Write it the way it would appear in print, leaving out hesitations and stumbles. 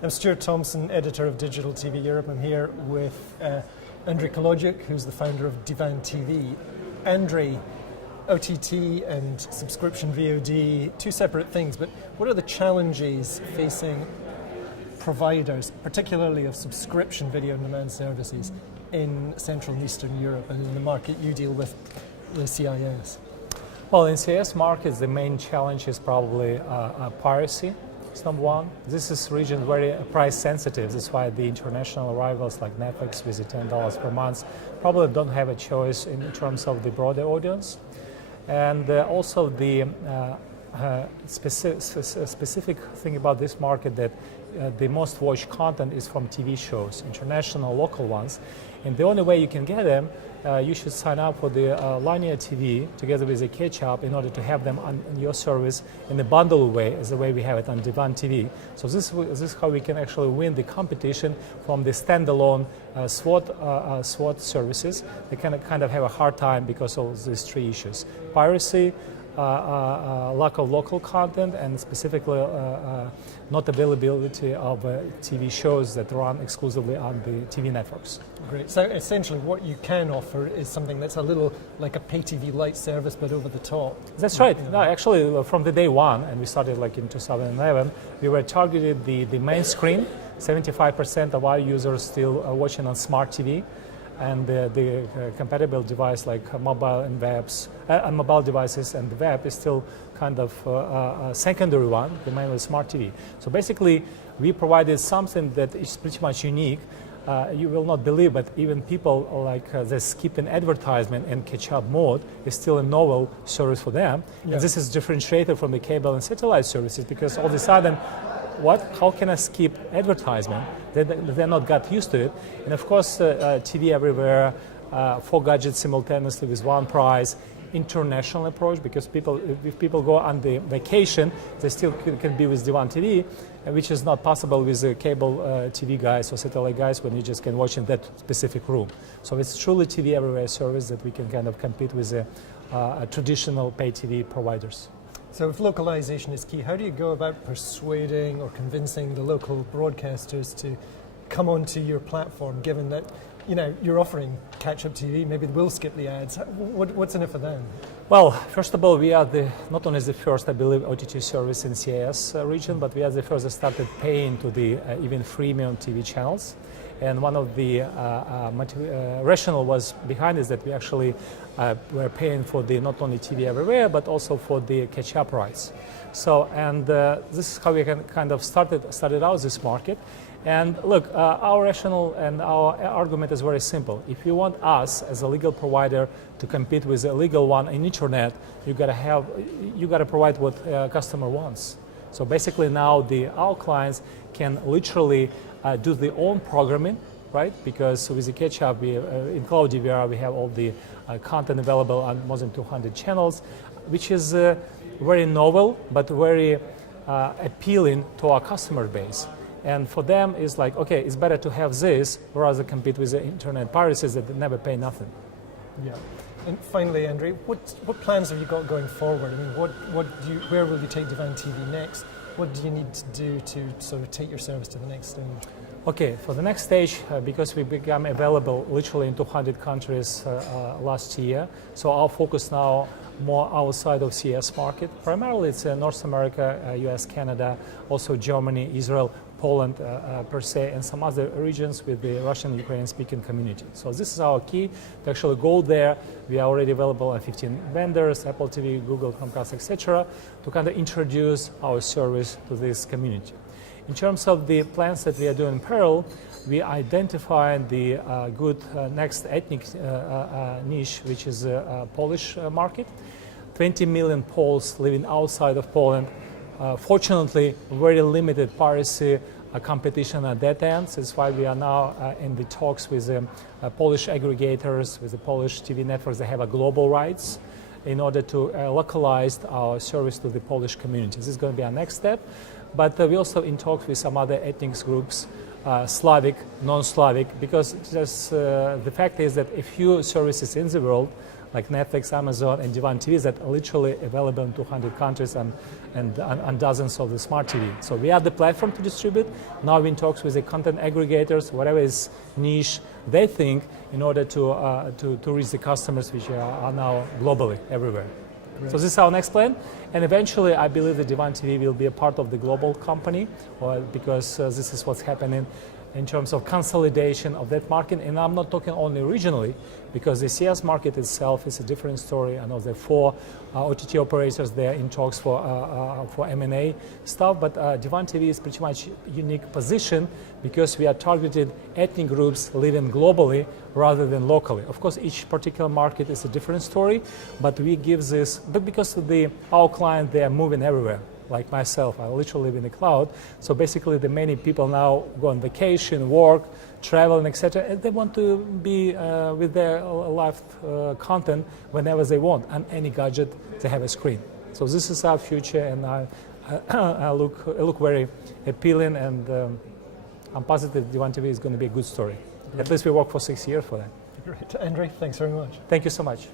I'm Stuart Thomson, editor of Digital TV Europe. I'm here with Andrey Kolodyuk, who's the founder of Divan TV. Andrey, OTT and subscription VOD, two separate things, but what are the challenges facing providers, particularly of subscription video on demand services, in Central and Eastern Europe and in the market you deal with, the CIS? Well, in CIS markets, the main challenge is probably piracy. It's number one. This is region very price sensitive. That's why the international rivals like Netflix with the $10 per month probably don't have a choice in terms of the broader audience. And also the specific thing about this market that the most watched content is from TV shows, international, local ones. And the only way you can get them, you should sign up for the linear TV together with a catch-up in order to have them on your service in a bundled way, as the way we have it on Divan TV. So this is how we can actually win the competition from the standalone SWOT services. They kind of have a hard time because of these three issues: piracy, lack of local content, and specifically not availability of TV shows that run exclusively on the TV networks. Great. So essentially what you can offer is something that's a little like a pay TV light service but over the top. That's right. No, actually from the day one, and we started like in 2011, we were targeted the main screen. 75% of our users still watching on smart TV. And the compatible device like mobile and mobile devices and the web is still kind of a secondary one, the main was smart TV. So basically, we provided something that is pretty much unique. You will not believe, but even people like the skip an advertisement and catch-up mode is still a novel service for them. Yeah. And this is differentiated from the cable and satellite services because all of a sudden, how can I skip advertisement? They're not got used to it. And of course, TV everywhere, 4 gadgets simultaneously with one price, international approach, because if people go on the vacation, they still can be with Divan TV, which is not possible with the cable TV guys or satellite guys when you just can watch in that specific room. So it's truly TV everywhere service that we can kind of compete with the traditional pay TV providers. So if localization is key, how do you go about persuading or convincing the local broadcasters to come onto your platform, given that you're offering catch-up TV, maybe we'll skip the ads? What's in it for them? Well, first of all, we are not only the first, I believe, OTT service in CIS region, but we are the first that started paying to the even freemium TV channels. And one of the rationale was behind is that we actually were paying for the not only TV everywhere, but also for the catch-up rights. So, and this is how we can kind of started out this market. And look, our rationale and our argument is very simple. If you want us as a legal provider to compete with a legal one in internet, you gotta provide what customer wants. So basically now our clients can literally do their own programming, right? Because with the catch-up, in Cloud DVR, we have all the content available on more than 200 channels, which is very novel, but very appealing to our customer base. And for them, it's like, okay, it's better to have this rather than compete with the internet piracies that never pay nothing. Yeah. And finally, Andrey, what plans have you got going forward? I mean, where will you take Divan TV next? What do you need to do to sort of take your service to the next stage? Okay, for the next stage, because we became available literally in 200 countries last year, so our focus now more outside of CIS market. Primarily it's North America, US, Canada, also Germany, Israel, Poland per se, and some other regions with the Russian and Ukrainian speaking community. So this is our key to actually go there. We are already available on 15 vendors, Apple TV, Google, Chromecast, etc., to kind of introduce our service to this community. In terms of the plans that we are doing in parallel, we identified the good next ethnic niche, which is the Polish market. 20 million Poles living outside of Poland. Fortunately, very limited piracy competition at that end. That's why we are now in the talks with the Polish aggregators, with the Polish TV networks that have a global rights in order to localize our service to the Polish community. This is going to be our next step. But we also in talks with some other ethnic groups, Slavic, non-Slavic, because just the fact is that a few services in the world like Netflix, Amazon, and Divan TV that are literally available in 200 countries and dozens of the smart TV. So we are the platform to distribute. Now we're in talks with the content aggregators, whatever is niche they think, in order to reach the customers which are now globally everywhere. Right. So this is our next plan, and eventually I believe that Divan TV will be a part of the global company, because this is what's happening in terms of consolidation of that market. And I'm not talking only regionally, because the CIS market itself is a different story. I know there are 4 OTT operators there in talks for M&A stuff, but Divan TV is pretty much a unique position because we are targeted ethnic groups living globally rather than locally. Of course, each particular market is a different story, but we give this, but because our clients, they are moving everywhere. Like myself, I literally live in the cloud. So basically, the many people now go on vacation, work, travel, and etc. And they want to be with their live content whenever they want, on any gadget they have a screen. So this is our future, and I look very appealing, and I'm positive Divan TV is going to be a good story. At least we work for 6 years for that. Great. Andrey, thanks very much. Thank you so much.